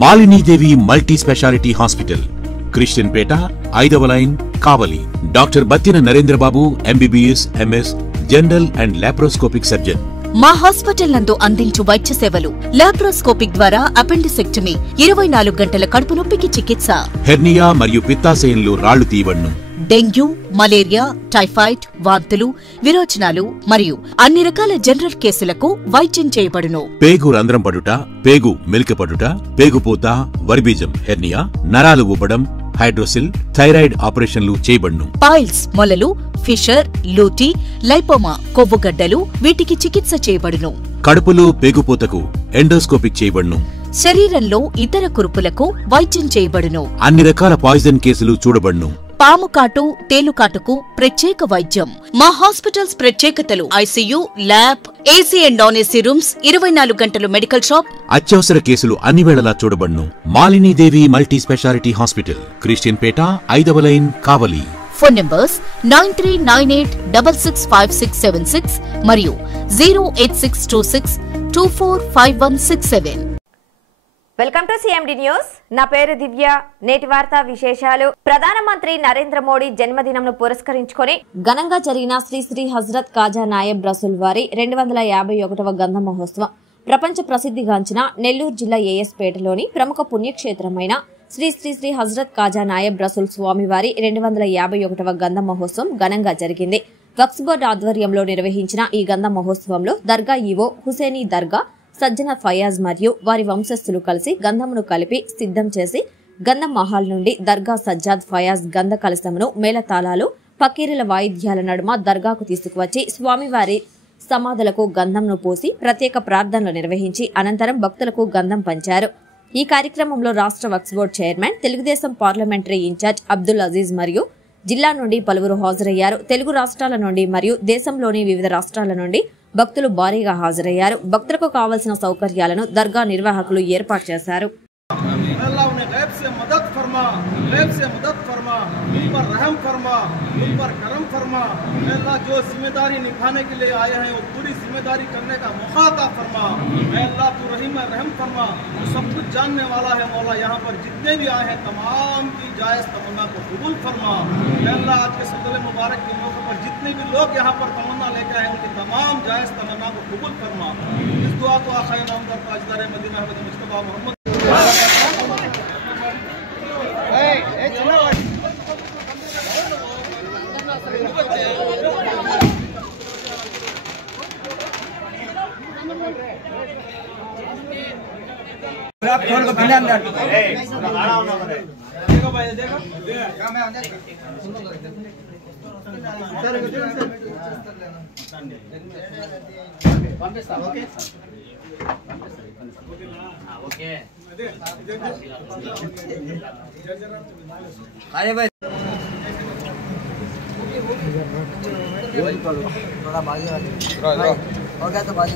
Malinidevi multi specialty hospital, Christian Peta, 5వ line, Kavali. Doctor Battina Narendrababu, MBBS, MS, general and laparoscopic surgeon. మా hospital నందు అందించు వైద్య సేవలు: లాప్రోస్కోపిక్ ద్వారా అపెండిసెక్టమీ, 24 గంటల కడుపు నొప్పికి చికిత్స, హెర్నియా మరియు పిత్తాశయంలో రాళ్లు తీయబడును, డెంగ్యూ, మలేరియా, టైఫాయిడ్, వాంతులు, విరోచనాలు మరియు అన్ని రకాల జనరల్ కేసులకు వైద్యం చేయబడును. పేగు రంధ్రం పడుట, పేగు మెలికపడుట, పేగుపూత, వర్బీజం, హెర్నియా, నరాలు ఊపడం, హైడ్రోసిల్, థైరాయిడ్ ఆపరేషన్లు చేయబడును. పైల్స్, మొలలు, ఫిషర్, లూటీ, లైపోమా, కొవ్వుగడ్డలు వీటికి చికిత్స చేయబడును. కడుపులో పేగుపూతకు ఎండోస్కోపిక్ చేయబడును. శరీరంలో ఇతర కురుపులకు వైద్యం చేయబడును. అన్ని రకాల పాయిజన్ కేసులు చూడబడును. పాము కాటు, తేలుకాటుకు ప్రత్యేక వైద్యం. మా హాస్పిటల్స్ ప్రత్యేకతలు: ICU, lab, AC and non AC rooms, 24 గంటలు మెడికల్ షాప్. అత్యవసర కేసులు అన్ని వేళలా చూడబడును. Malinidevi multi specialty hospital, Christian Peta, 5వ లైన్, కావలి. ఫోన్ నంబర్స్ 9398665676 మరియు 08626245167. Welcome to CMD news. నా పేరు దివ్య. నేటి వార్తా విశేషాలు. ప్రధానమంత్రి నరేంద్ర మోడీ జన్మదినంను పురస్కరించుకొని ఘనంగా జరిగిన శ్రీ శ్రీ హజ్రత్ కాజా నాయబ్ రసూల్ వారి 251వ గంధ మహోత్సవం ప్రపంచ ప్రసిద్ధిగాంచిన నెల్లూరు జిల్లా AS పేటలోని ప్రముఖ పుణ్యక్షేత్రమైన శ్రీ శ్రీ శ్రీ హజ్రత్ కాజా నాయబ్ రసూల్ స్వామివారి 251వ గంధ మహోత్సవం ఘనంగా జరిగింది. వక్ఫ్ బోర్డు ఆధ్వర్యంలో నిర్వహించిన ఈ గంధ మహోత్సవంలో దర్గా ఈవో హుసేనీ దర్గా సజ్జన ఫయాజ్ మరియు వారి వంశస్థులు కలిసి గంధమును కలిపి సిద్ధం చేసి గంధం మహల్ నుండి దర్గా సజ్జాద్ ఫయాజ్ గంధ కలశమును మేళతాళాలు, పకీరుల వాయిద్యాల నడుమ దర్గాకు తీసుకువచ్చి స్వామివారి సమాధులకు గంధంను పోసి ప్రత్యేక ప్రార్థనలు నిర్వహించి అనంతరం భక్తులకు గంధం పంచారు. ఈ కార్యక్రమంలో రాష్ట్ర Waqf board chairman, Telugudesam parliamentary incharge Abdul Aziz మరియు జిల్లా నుండి పలువురు హాజరయ్యారు. తెలుగు రాష్ట్రాల నుండి మరియు దేశంలోని వివిధ రాష్ట్రాల నుండి భక్తులు భారీగా హాజరయ్యారు. భక్తులకు కావాల్సిన సౌకర్యాలను దర్గా నిర్వాహకులు ఏర్పాటు చేశారు. जो जिम्मेदारी निभाने के लिए आए हैं वो पूरी जिम्मेदारी करने का मौका अता फरमा। अल्लाह तू रहीम है, रहम फरमा। सब कुछ जानने वाला है मौला। यहाँ पर जितने भी आए हैं तमाम की जायज़ तमन्ना को कबूल फरमा। अल्लाह आज के सदर मुबारक के मौके पर जितने भी लोग यहाँ पर तमन्ना लेकर आए उनकी तमाम जायज़ तमन्ना को कबूल फरमा। इस दुआ को आखिर नामदार ताजदार मदीना अहमद मुस्तफा मोहम्मद अरे भाई थोड़ा बाजी और क्या तो बाजी